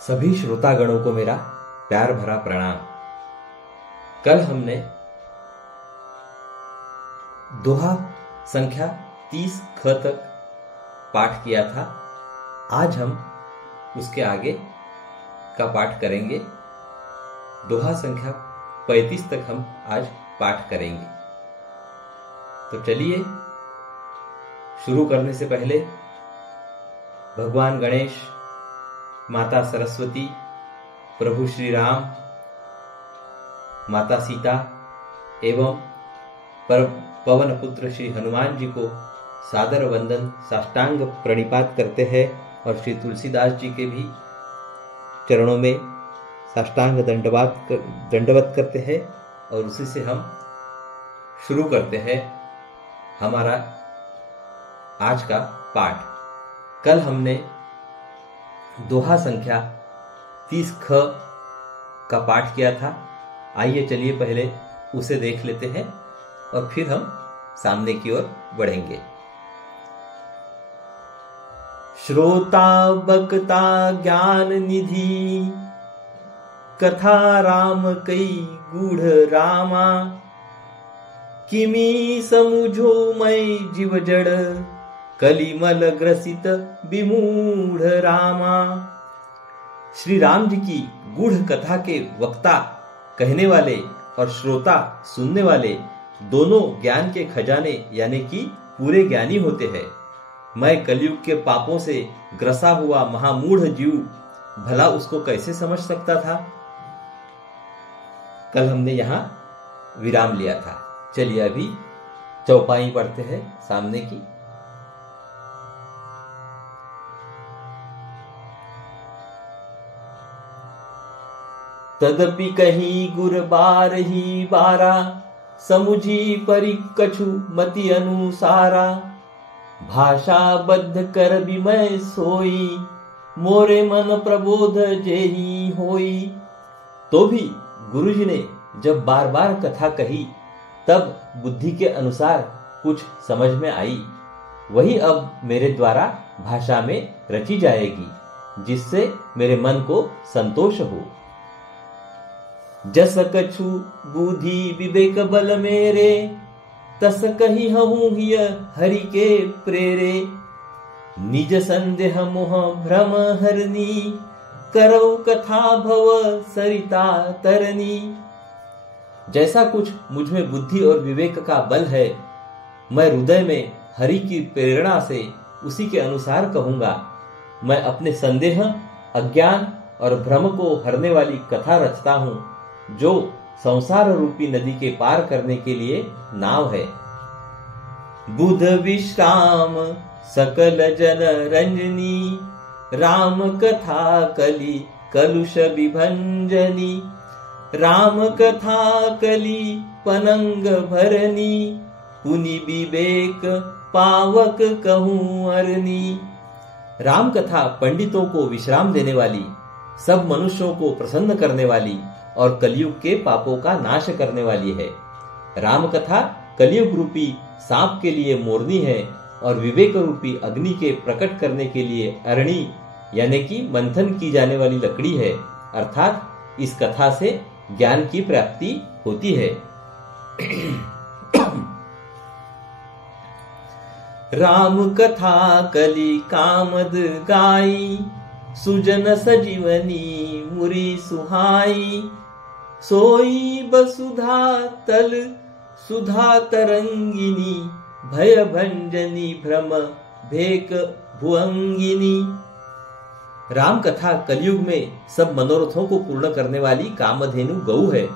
सभी श्रोतागणों को मेरा प्यार भरा प्रणाम। कल हमने दोहा संख्या 30 ख तक पाठ किया था। आज हम उसके आगे का पाठ करेंगे। दोहा संख्या 35 तक हम आज पाठ करेंगे। तो चलिए, शुरू करने से पहले भगवान गणेश, माता सरस्वती, प्रभु श्री राम, माता सीता एवं पवन पुत्र श्री हनुमान जी को सादर वंदन साष्टांग प्रणिपात करते हैं और श्री तुलसीदास जी के भी चरणों में साष्टांग दंडवत करते हैं। और उसी से हम शुरू करते हैं हमारा आज का पाठ। कल हमने दोहा संख्या 30 ख का पाठ किया था। आइए चलिए पहले उसे देख लेते हैं और फिर हम सामने की ओर बढ़ेंगे। श्रोता बक्ता ज्ञान निधि, कथा राम कई गूढ़ रामा। किमी समुझो मैं जीव जड़, कलिमल ग्रसित विमूढ़ रामा। श्री राम जी की गूढ़ कथा के वक्ता कहने वाले और श्रोता सुनने वाले दोनों ज्ञान के खजाने यानी कि पूरे ज्ञानी होते हैं। मैं कलयुग के पापों से ग्रसा हुआ महामूढ़ जीव भला उसको कैसे समझ सकता था। कल हमने यहां विराम लिया था। चलिए अभी चौपाई पढ़ते हैं सामने की। तदपि कहीं गुर बार ही बारा, समुझी परि कछु मति अनुसारा। भाषा बद्ध कर विमय सोई, मोरे मन प्रबोध जेहि होई। तो भी गुरुजी ने जब बार बार कथा कही तब बुद्धि के अनुसार कुछ समझ में आई। वही अब मेरे द्वारा भाषा में रची जाएगी, जिससे मेरे मन को संतोष हो। जस कछु बुद्धि विवेक बल मेरे, तस कही हूँ हिय हरि के प्रेरे। निज संदेह मोह भ्रम हरनी, करौ कथा भव सरिता तरनी। जैसा कुछ मुझ में बुद्धि और विवेक का बल है, मैं हृदय में हरि की प्रेरणा से उसी के अनुसार कहूंगा। मैं अपने संदेह, अज्ञान और भ्रम को हरने वाली कथा रचता हूं, जो संसार रूपी नदी के पार करने के लिए नाव है। बुध विश्राम सकल जन रंजनी, राम कथा कली कलुष विभंजनी। राम कथा कली पनंग भरनी, पुनि विवेक पावक कहूं अरनी। राम कथा पंडितों को विश्राम देने वाली, सब मनुष्यों को प्रसन्न करने वाली और कलयुग के पापों का नाश करने वाली है। राम कथा कलयुग रूपी सांप के लिए मोरनी है और विवेक रूपी अग्नि के प्रकट करने के लिए अरणी यानी कि मंथन की जाने वाली लकड़ी है। अर्थात इस कथा से ज्ञान की प्राप्ति होती है। राम कथा कली कामद गाई, सुजन सजीवनी मुरी सुहाई। सोई बसुधा तल सुधा तरंगिनी, भय भंजनी भ्रम भेक भुअंगिनी। राम कथा कलयुग में सब मनोरथों को पूर्ण करने वाली कामधेनु गौ है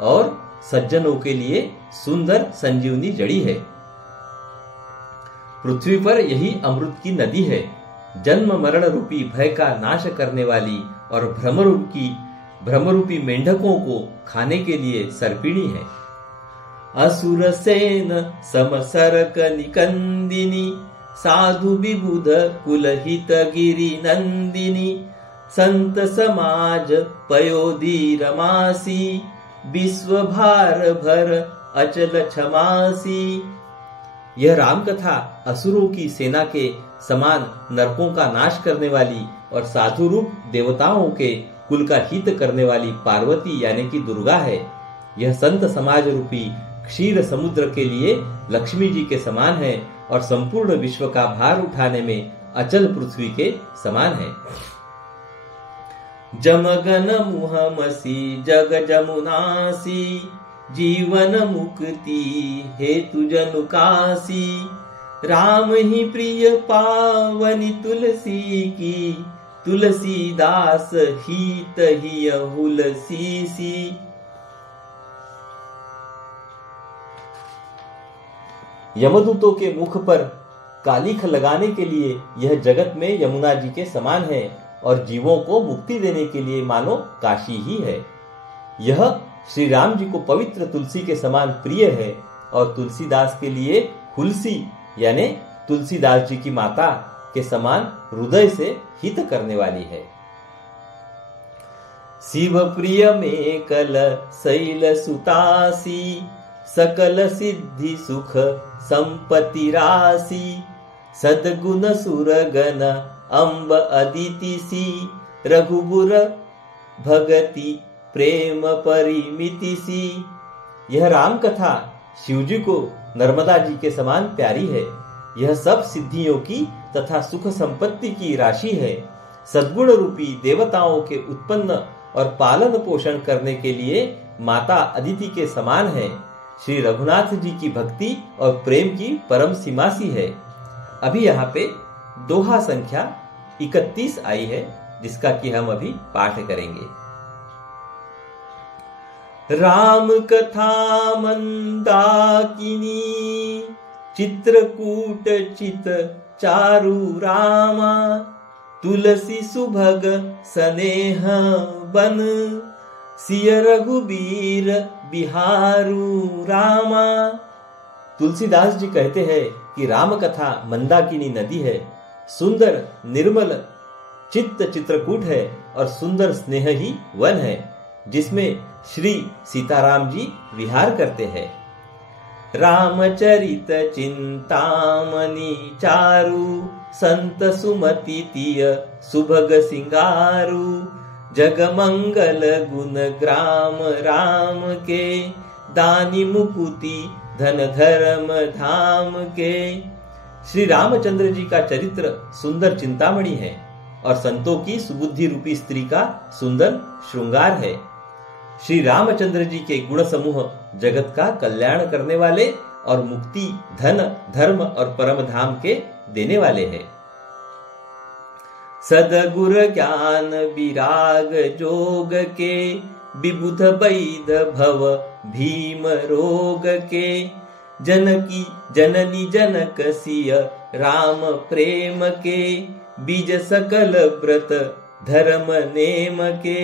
और सज्जनों के लिए सुंदर संजीवनी जड़ी है। पृथ्वी पर यही अमृत की नदी है, जन्म मरण रूपी भय का नाश करने वाली और भ्रमरूपी मेंढकों को खाने के लिए सर्पिणी है। असुर सेन समसरक निकंदिनी, साधु विबुध कुलहित गिरि नंदिनी। संत समाज पयोधी रमासी, विश्व भार भर अचल क्षमासी। यह राम कथा असुरों की सेना के समान नरकों का नाश करने वाली और साधु रूप देवताओं के कुल का हित करने वाली पार्वती यानी कि दुर्गा है। यह संत समाज रूपी क्षीर समुद्र के लिए लक्ष्मी जी के समान है और संपूर्ण विश्व का भार उठाने में अचल पृथ्वी के समान है। जमगन मुहमसी जग जमुनासी जीवन मुक्ति हेतु जनुकासी राम ही प्रिय पावनी तुलसी की तुलसीदास हित ही हुलसी सी। यमदूतों के मुख पर कालीख लगाने के लिए यह जगत में यमुना जी के समान है और जीवों को मुक्ति देने के लिए मानो काशी ही है। यह श्री राम जी को पवित्र तुलसी के समान प्रिय है और तुलसीदास के लिए हुलसी यानी तुलसीदास जी की माता के समान हृदय से हित करने वाली है। शिव प्रिय में कल शैल सुतासी सकल सिद्धि सुख संपत्ति राशि सद्गुण सुरगन अम्ब अदिति सी रघुबुर भगति प्रेम परिमिति सी। यह राम कथा शिवजी को नर्मदा जी के समान प्यारी है। यह सब सिद्धियों की तथा सुख संपत्ति की राशि है। सद्गुण रूपी देवताओं के उत्पन्न और पालन पोषण करने के लिए माता अदिति के समान है। श्री रघुनाथ जी की भक्ति और प्रेम की परम सीमा सी है। अभी यहाँ पे दोहा संख्या 31 आई है जिसका कि हम अभी पाठ करेंगे। राम कथा मंदाकिनी चित्रकूट चित चारु रामा तुलसी सुभग स्नेह बन सिय रघुबीर बिहारू रामा। तुलसीदास जी कहते हैं कि राम कथा मंदाकिनी नदी है, सुंदर निर्मल चित्त चित्रकूट है और सुंदर स्नेह ही वन है जिसमें श्री सीताराम जी विहार करते हैं। रामचरित चिंतामणि चारु संत सुमति तिय सुभग सिंगारू जगमंगल गुण ग्राम राम के दानी मुकुति धन धर्म धाम के। श्री रामचंद्र जी का चरित्र सुंदर चिंतामणि है और संतों की सुबुद्धि रूपी स्त्री का सुंदर श्रृंगार है। श्री रामचंद्र जी के गुण समूह जगत का कल्याण करने वाले और मुक्ति धन धर्म और परम धाम के देने वाले हैं। सदगुर ज्ञान विराग जोग के विबुध वैद भव भीम रोग के जनकी जननी जनक सिय राम प्रेम के बीज सकल व्रत धर्म नेम के।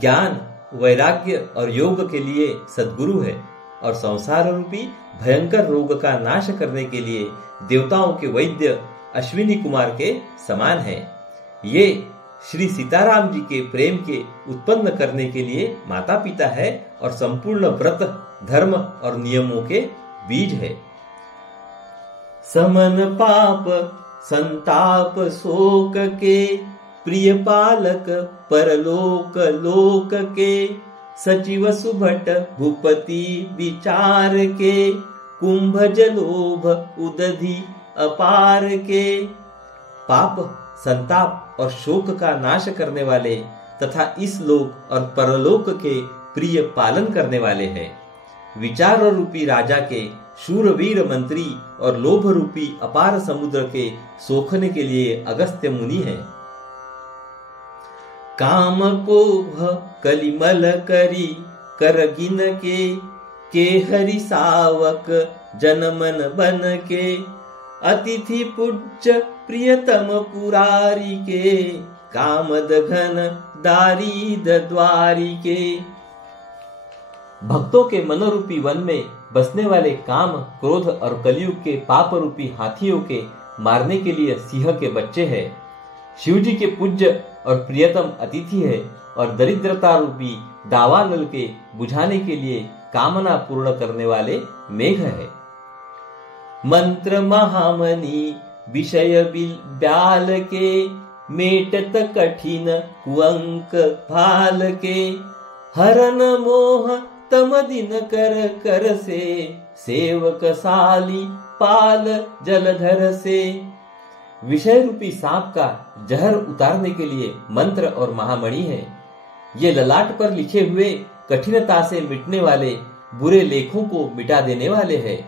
ज्ञान वैराग्य और योग के लिए सद्गुरु है और संसार रूपी भयंकर रोग का नाश करने के लिए देवताओं के वैद्य अश्विनी कुमार के समान है। ये श्री सीताराम जी के प्रेम के उत्पन्न करने के लिए माता पिता है और संपूर्ण व्रत धर्म और नियमों के बीज है। समन पाप संताप शोक के प्रिय पालक परलोक लोक के सचिव सुभट भूपति विचार के कुंभ जलोभ उदधि अपार के। पाप संताप और शोक का नाश करने वाले तथा इस लोक और परलोक के प्रिय पालन करने वाले हैं। विचार रूपी राजा के शूरवीर मंत्री और लोभ रूपी अपार समुद्र के सोखने के लिए अगस्त्य मुनि हैं। काम कोभ कलिमल करी करगिन के हरि सावक जनमन बन के अतिथि पूज्य प्रियतम पुरारी के कामद घन दारीद द्वारी के। भक्तों के मनोरूपी वन में बसने वाले काम क्रोध और कलयुग के पाप रूपी हाथियों के मारने के लिए सिंह के बच्चे हैं। शिवजी के पूज्य और प्रियतम अतिथि है और दरिद्रता रूपी दावानल के बुझाने के लिए कामना पूर्ण करने वाले मेघ है। मंत्र महामणि विषय ब्याल के, मेटत कठिन कुअंक भाल के। हरन मोह तम दिन कर कर से, सेवक साली पाल जलधर से। विषय रूपी सांप का जहर उतारने के लिए मंत्र और महामणि है। ये ललाट पर लिखे हुए कठिनता से मिटने वाले बुरे लेखों को मिटा देने वाले हैं।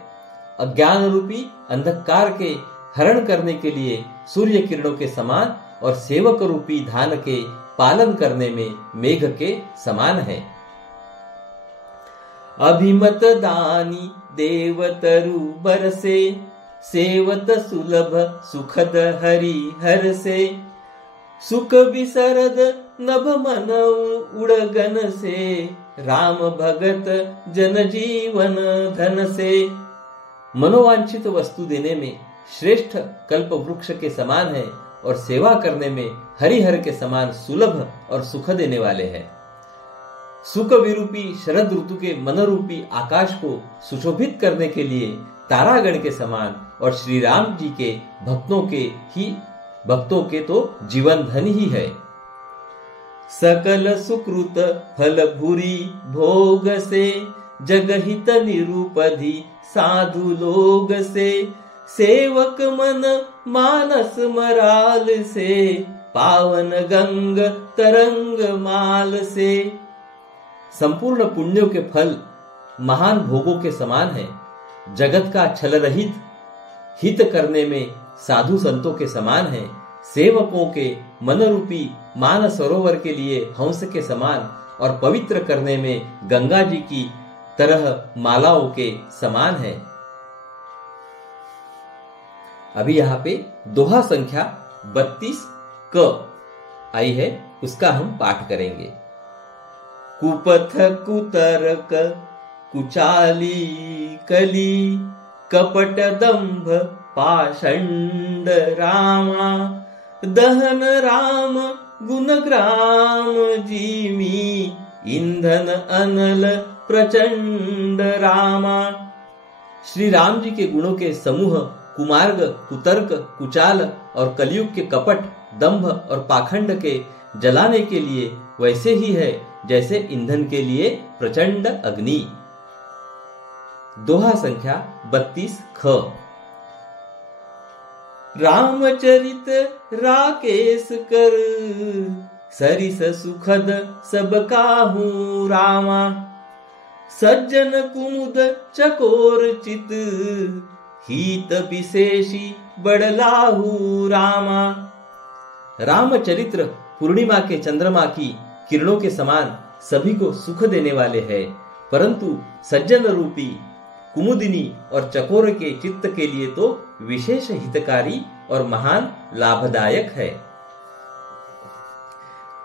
अज्ञान रूपी अंधकार के हरण करने के लिए सूर्य किरणों के समान और सेवक रूपी धान के पालन करने में मेघ के समान है। अभिमत दानी देवतरु बरसे, सेवत सुलभ सुखद हरि हर से। सुख विसरद नभ मन उड़गन से, राम भगत जन जीवन धन से। मनोवांछित वस्तु देने में श्रेष्ठ कल्प वृक्ष के समान है और सेवा करने में हरिहर के समान सुलभ और सुख देने वाले हैं। सुख विरूपी शरद ऋतु के मनरूपी आकाश को सुशोभित करने के लिए तारागण के समान और श्री राम जी के भक्तों के तो जीवन धन ही है। सकल सुकृत फल भूरी भोग से, जगहित निरूपधि साधु लोग से। सेवक मन मानस मराल से, पावन गंग तरंग माल से। संपूर्ण पुण्यों के फल महान भोगों के समान है। जगत का छल रहित हित करने में साधु संतों के समान है। सेवकों के मनरूपी मान सरोवर के लिए हंस के समान और पवित्र करने में गंगा जी की तरह मालाओं के समान है। अभी यहाँ पे दोहा संख्या 32 क आई है, उसका हम पाठ करेंगे। कुपथ कुतर्क कुचाली कली, कपट दंभ पाषंड रामा। दहन राम गुणग्राम जीमी, ईंधन अनल प्रचंड रामा। श्री राम जी के गुणों के समूह कुमार्ग, कुतर्क, कुचाल और कलयुग के कपट, दंभ और पाखंड के जलाने के लिए वैसे ही है जैसे ईंधन के लिए प्रचंड अग्नि। दोहा संख्या 32 ख। रामचरित राकेश कर, सरिस सुखद सब काहू रामा। सज्जन कुमुद चकोर चित, हित विशेषी बड़लाहू रामा। रामचरित्र पूर्णिमा के चंद्रमा की किरणों के समान सभी को सुख देने वाले हैं, परंतु सज्जन रूपी कुमुदिनी और चकोर के चित्त के लिए तो विशेष हितकारी और महान लाभदायक है।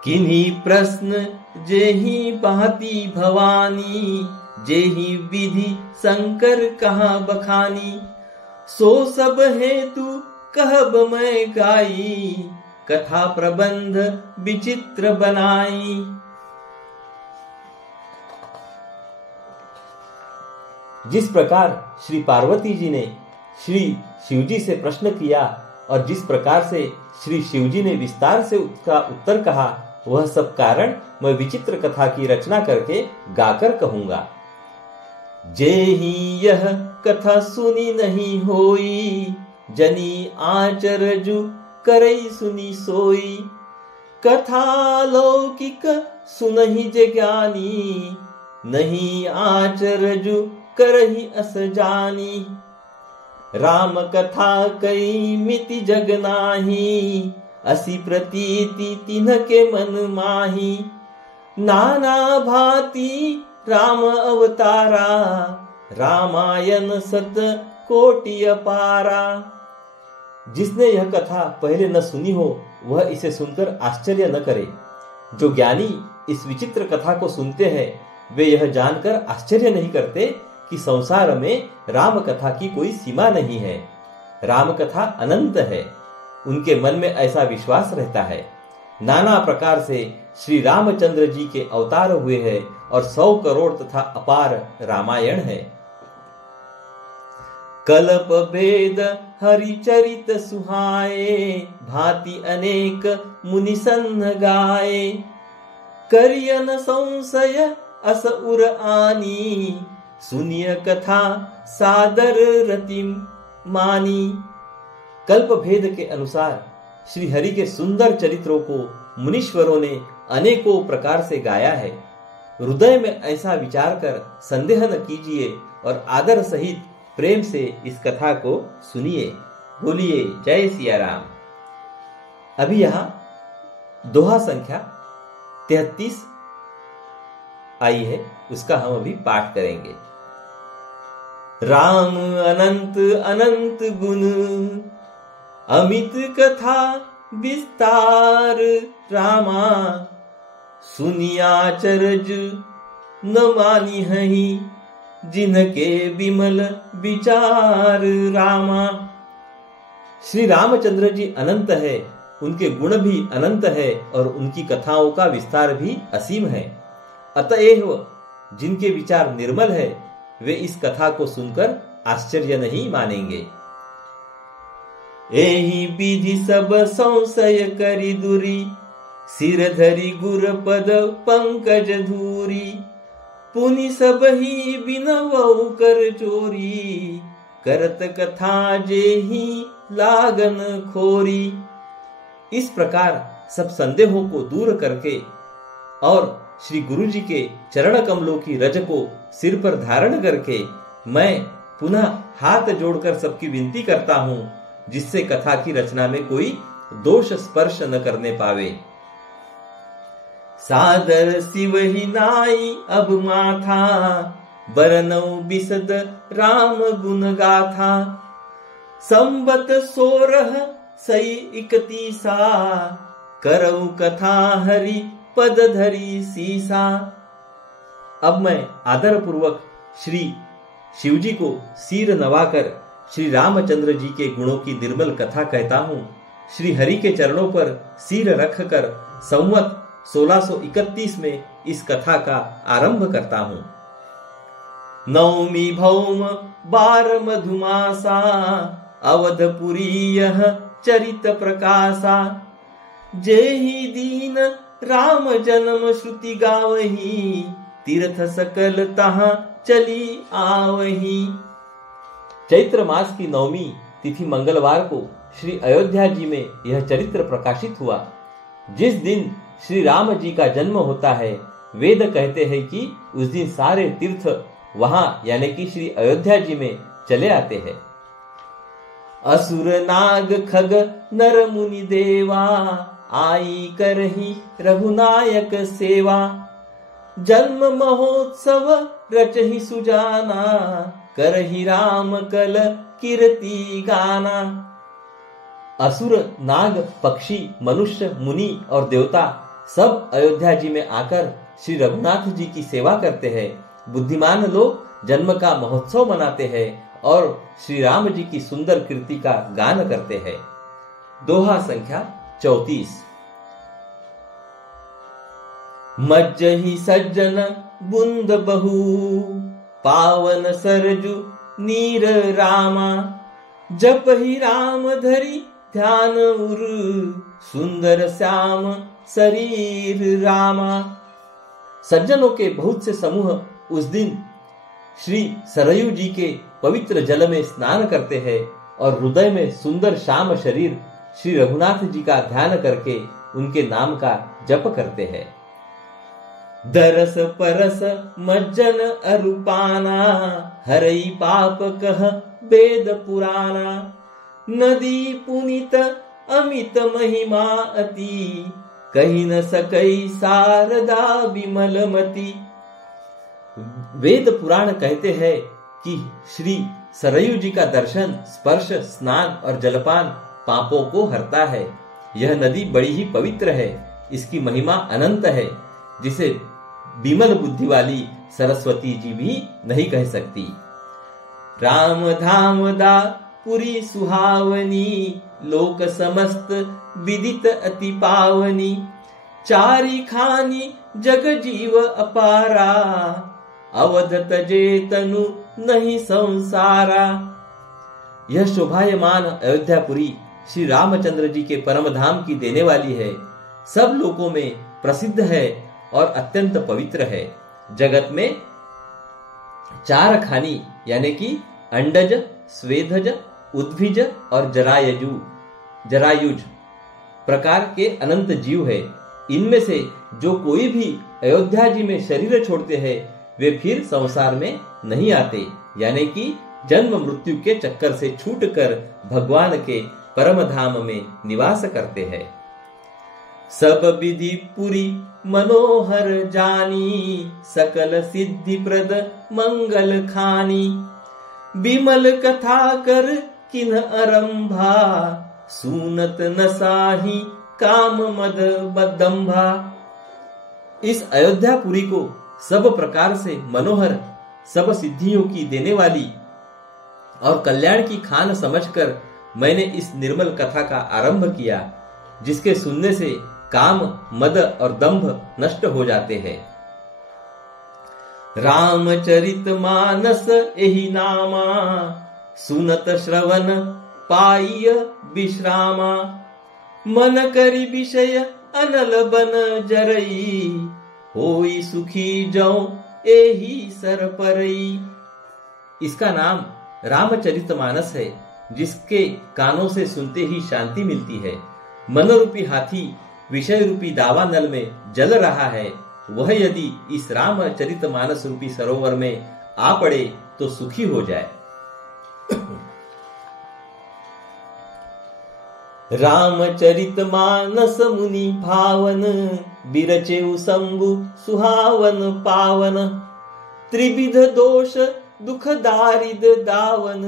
किन्हीं प्रश्न जेहि बहती भवानी, जेहि विधि शंकर कहाँ बखानी। सो सब हेतु कहब मैं गाई, कथा प्रबंध विचित्र बनाई। जिस प्रकार श्री पार्वती जी ने श्री शिवजी से प्रश्न किया और जिस प्रकार से श्री शिवजी ने विस्तार से उसका उत्तर कहा, वह सब कारण मैं विचित्र कथा की रचना करके गाकर कहूंगा। जेहि यह कथा सुनी नहीं होई, जनी आचरजु करई सुनी सोई। कथा लौकिक सुनहि जे ज्ञानी, नहीं आचरजु करहि अस जानी। राम कथा कई मिति जग नाही, असी प्रतीति तिन्ह के मन माही। नाना भांति राम अवतारा, रामायण सत कोटि अपारा। जिसने यह कथा पहले न सुनी हो वह इसे सुनकर आश्चर्य न करे। जो ज्ञानी इस विचित्र कथा को सुनते हैं वे यह जानकर आश्चर्य नहीं करते कि संसार में राम कथा की कोई सीमा नहीं है। राम कथा अनंत है, उनके मन में ऐसा विश्वास रहता है। नाना प्रकार से श्री रामचंद्र जी के अवतार हुए हैं और 100 करोड़ तथा अपार रामायण है। कल्प भेद हरिचरित सुहाए, भांति अनेक मुनि सन्न गाए। करियन संशय अस उर आनी, सुनिय कथा सादर रति मानी। कल्प भेद के अनुसार श्री हरि के सुंदर चरित्रों को मुनीश्वरों ने अनेकों प्रकार से गाया है। हृदय में ऐसा विचार कर संदेह न कीजिए और आदर सहित प्रेम से इस कथा को सुनिए। बोलिए जय सिया राम। अभी यहां दोहा संख्या 33 आई है, उसका हम अभी पाठ करेंगे। राम अनंत अनंत गुण, अमित कथा विस्तार। रामा सुनिया चरज न मानी हही, जिनके विमल विचार। रामा श्री रामचंद्र जी अनंत है, उनके गुण भी अनंत है और उनकी कथाओं का विस्तार भी असीम है। अतएव जिनके विचार निर्मल है वे इस कथा को सुनकर आश्चर्य नहीं मानेंगे। एहि विधि सब संशय करि दूरी, सिर धरि गुर पद पंकज धूरी। पुनि सब ही बिनवउ कर चोरी, करत कथा जेहि लागन खोरी। इस प्रकार सब संदेहों को दूर करके और श्री गुरु जी के चरण कमलों की रज को सिर पर धारण करके मैं पुनः हाथ जोड़कर सबकी विनती करता हूं, जिससे कथा की रचना में कोई दोष स्पर्श न करने पावे। सादर शिव ही नाई अब माथा, बरनऊ बिसद राम गुण गाथा। संबत 16 सई 31, करऊ कथा हरि पद धरी सीसा। अब मैं आदर पूर्वक श्री शिवजी को सिर नवाकर श्री रामचंद्र जी के गुणों की निर्मल कथा कहता हूं। श्री हरि के चरणों पर सिर रखकर संवत 1631 में इस कथा का आरंभ करता हूं। नवमी भौम 12 मधुमासा, अवधपुरी यह चरित प्रकाशा। जेहि दीन राम जन्म श्रुति गावही, तीर्थ सकल तहां चली आवही। चैत्र मास की 9वीं तिथि मंगलवार को श्री अयोध्या जी में यह चरित्र प्रकाशित हुआ। जिस दिन श्री राम जी का जन्म होता है, वेद कहते हैं कि उस दिन सारे तीर्थ वहां यानी कि श्री अयोध्या जी में चले आते हैं। असुर नाग खग नर मुनि देवा, आई करही रघुनायक सेवा। जन्म महोत्सव रचहि सुजाना, करही राम कल कीर्ति गाना। असुर नाग पक्षी मनुष्य मुनि और देवता सब अयोध्या जी में आकर श्री रघुनाथ जी की सेवा करते हैं। बुद्धिमान लोग जन्म का महोत्सव मनाते हैं और श्री राम जी की सुंदर कीर्ति का गान करते हैं। दोहा संख्या 34। मज्जहि सज्जन बुंद बहु, पावन सरजु नीर रामा। जपहि राम धरि ध्यान उर, सुंदर श्याम शरीर रामा। सज्जनों के बहुत से समूह उस दिन श्री सरयू जी के पवित्र जल में स्नान करते हैं और हृदय में सुंदर श्याम शरीर श्री रघुनाथ जी का ध्यान करके उनके नाम का जप करते हैं। दरस परस मज्जन अरूपाना, हरई पाप कह वेद पुराना। नदी पुनित अमित महिमा अति, कही न सकई शारदा विमलमती। वेद पुराण कहते हैं कि श्री सरयू जी का दर्शन, स्पर्श, स्नान और जलपान पापों को हरता है। यह नदी बड़ी ही पवित्र है, इसकी महिमा अनंत है, जिसे विमल बुद्धि वाली सरस्वती जी भी नहीं कह सकती। राम धाम दा पुरी सुहावनी, लोक समस्त विदित अति पावनी। चारि खानी जग जीव अपारा, अवध तजे तनु नहीं संसारा। यह शोभायमान अयोध्यापुरी श्री रामचंद्र जी के परम धाम की देने वाली है, सब लोगों में प्रसिद्ध है और अत्यंत पवित्र है। जगत में 4 खानी यानी कि अंडज, स्वेदज, उद्भिज और जरायुज प्रकार के अनंत जीव है। इनमें से जो कोई भी अयोध्या जी में शरीर छोड़ते हैं वे फिर संसार में नहीं आते, यानी कि जन्म मृत्यु के चक्कर से छूटकर भगवान के परम धाम में निवास करते हैं। सब विधि पुरी मनोहर जानी, सकल सिद्धि प्रद मंगल खानी। बिमल कथा कर किन आरंभा, सूनत न साही काम मद बदंभा। इस अयोध्यापुरी को सब प्रकार से मनोहर, सब सिद्धियों की देने वाली और कल्याण की खान समझकर मैंने इस निर्मल कथा का आरंभ किया, जिसके सुनने से काम, मद और दंभ नष्ट हो जाते हैं। रामचरित मानस एहि नामा, सुनत श्रवण पाइय विश्रामा। मन करि विषय अनल बन जरई, होई सुखी जाऊं एहि सर परई। इसका नाम रामचरितमानस है, जिसके कानों से सुनते ही शांति मिलती है। मन रूपी हाथी विषय रूपी दावा नल में जल रहा है, वह यदि इस रामचरितमानस रूपी सरोवर में आ पड़े तो सुखी हो जाए। रामचरितमानस मुनि भावन, बिरचेउ शंभु सुहावन पावन। त्रिविध दोष दुख दारिद दावन,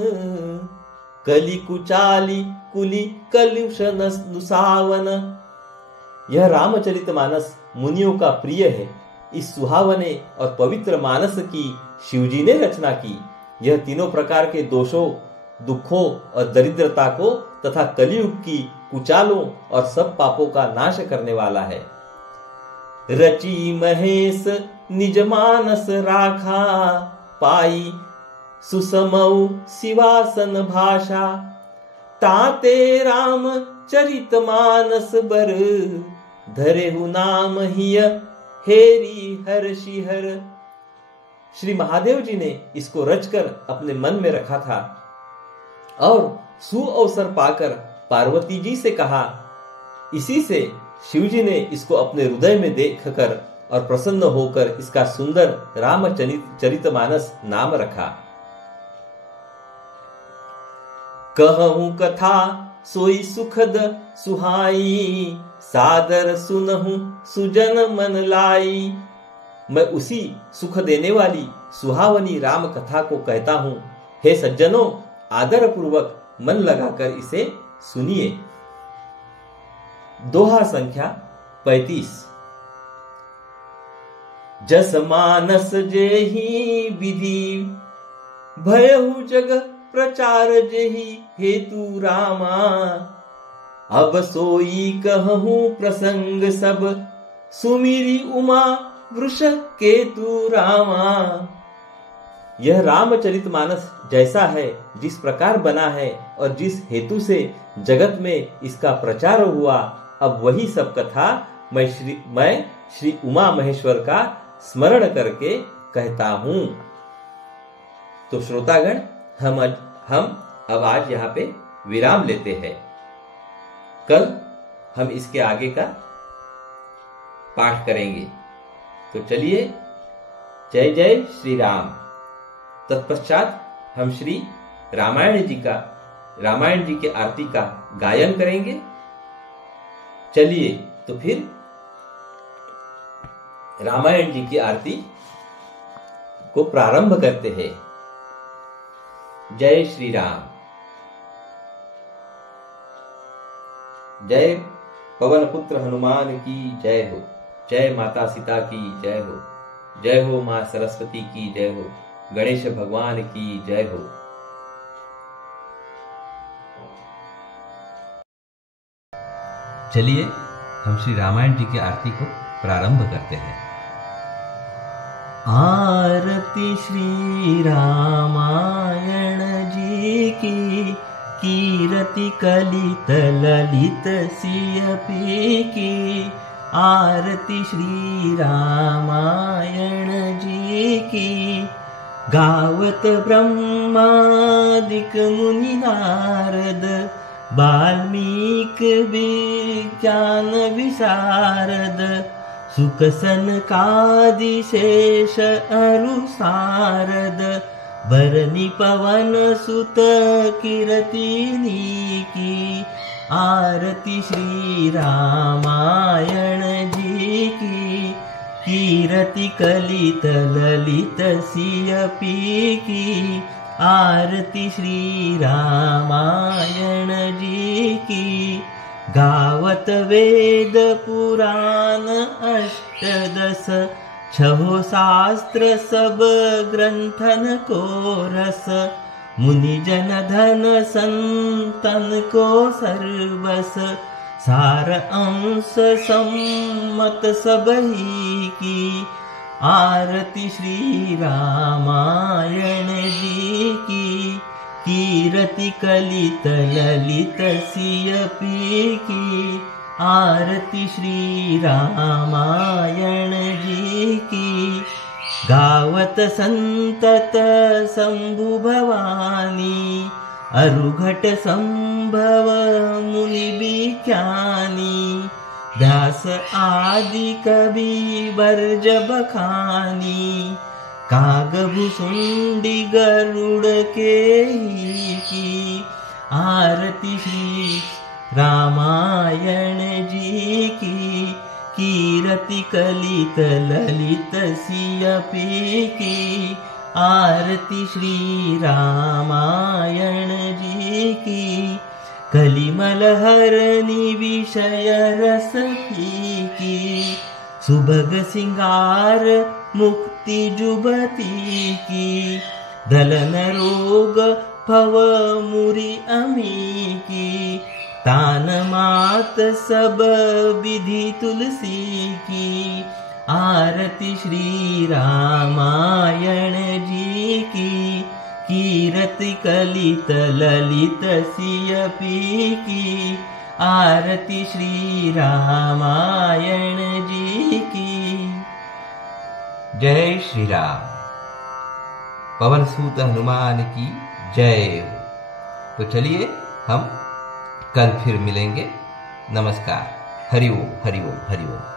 कलि कुचाली कुली कलुष नुसावन। यह रामचरितमानस मुनियों का प्रिय है। इस सुहावने और पवित्र मानस की शिवजी ने रचना की। यह तीनों प्रकार के दोषों, दुखों और दरिद्रता को तथा कलियुग की कुचालों और सब पापों का नाश करने वाला है। रची महेश निज मानस राखा, पाई सुसमऊ शिवासन भाषा। ताते राम चरित मानस बर, धरेहु नाम हिय हेरी हर्षि हर। श्री महादेव जी ने इसको रचकर अपने मन में रखा था और सुअवसर पाकर पार्वती जी से कहा। इसी से शिवजी ने इसको अपने हृदय में देखकर और प्रसन्न होकर इसका सुंदर रामचरितमानस नाम रखा। कहूं कथा सोई सुखद सुहाई, सादर सुनहु सुजन मन लाई। मैं उसी सुख देने वाली सुहावनी राम कथा को कहता हूं। हे सज्जनों, आदर पूर्वक मन लगाकर इसे सुनिए। दोहा संख्या 35। जस मानस जेहि विधि, भयहु जग प्रचार जेहि हेतु रामा। अब सोई कहूं प्रसंग सब, सुमिरी उमा वृष केतु रामा। यह रामचरितमानस जैसा है, जिस प्रकार बना है और जिस हेतु से जगत में इसका प्रचार हुआ, अब वही सब कथा मैं श्री उमा महेश्वर का स्मरण करके कहता हूं। तो श्रोतागण, हम अब आज यहाँ पे विराम लेते हैं। कल हम इसके आगे का पाठ करेंगे। तो चलिए, जय जय श्री राम। तत्पश्चात हम श्री रामायण जी के आरती का गायन करेंगे। चलिए तो फिर रामायण जी की आरती को प्रारंभ करते हैं। जय श्री राम। जय पवन पुत्र हनुमान की जय हो। जय माता सीता की जय हो। जय हो मां सरस्वती की जय हो। गणेश भगवान की जय हो। चलिए हम श्री रामायण जी की आरती को प्रारंभ करते हैं। आरती श्री रामायण जी की कीरति कलित ललित सिय पी की। आरती श्री रामायण जी की। गावत ब्रह्मादिक मुनि नारद, वाल्मीकि विज्ञान विशारद। सुख सनकादि शेष अरु सारद, बरनि पवन सुत कीरतिनी की। आरती श्री रामायण जी की। कीरति कलित ललित सिय पी की। आरती श्री रामायण जी की। गावत वेद पुराण अष्टदश, छहो शास्त्र सब ग्रंथन को रस। मुनि जन धन संतन को सर्वस, सार अंश सम्मत सबही की। आरती श्री रामायण जी की। कीरति कलित ललित सिय पी की। आरती श्री रामायण जी की। गावत संतत शंभु भवानी, अरुघट संभव मुनि विख्यानी। व्यास आदि कवि बर्ज बखानी, काग भुसुंडी गरुड़ के ही की। आरती श्री रामायण जी की। कीरति कलित ललित सिय पी की। आरती श्री रामायण जी की। कलिमल हरनि विषय रस की। सुभग सिंगार मुक्ति जुबती की। दलन रोग भव मुरि अमी की। तान मात सब विधि तुलसी की। आरती श्री रामायण जी की। कीरति कलित ललित सिय पी की। आरती श्री रामायण जी की। जय श्री राम। पवन सूत हनुमान की जय। तो चलिए हम कल फिर मिलेंगे। नमस्कार। हरि ओम हरि ओम हरि ओम।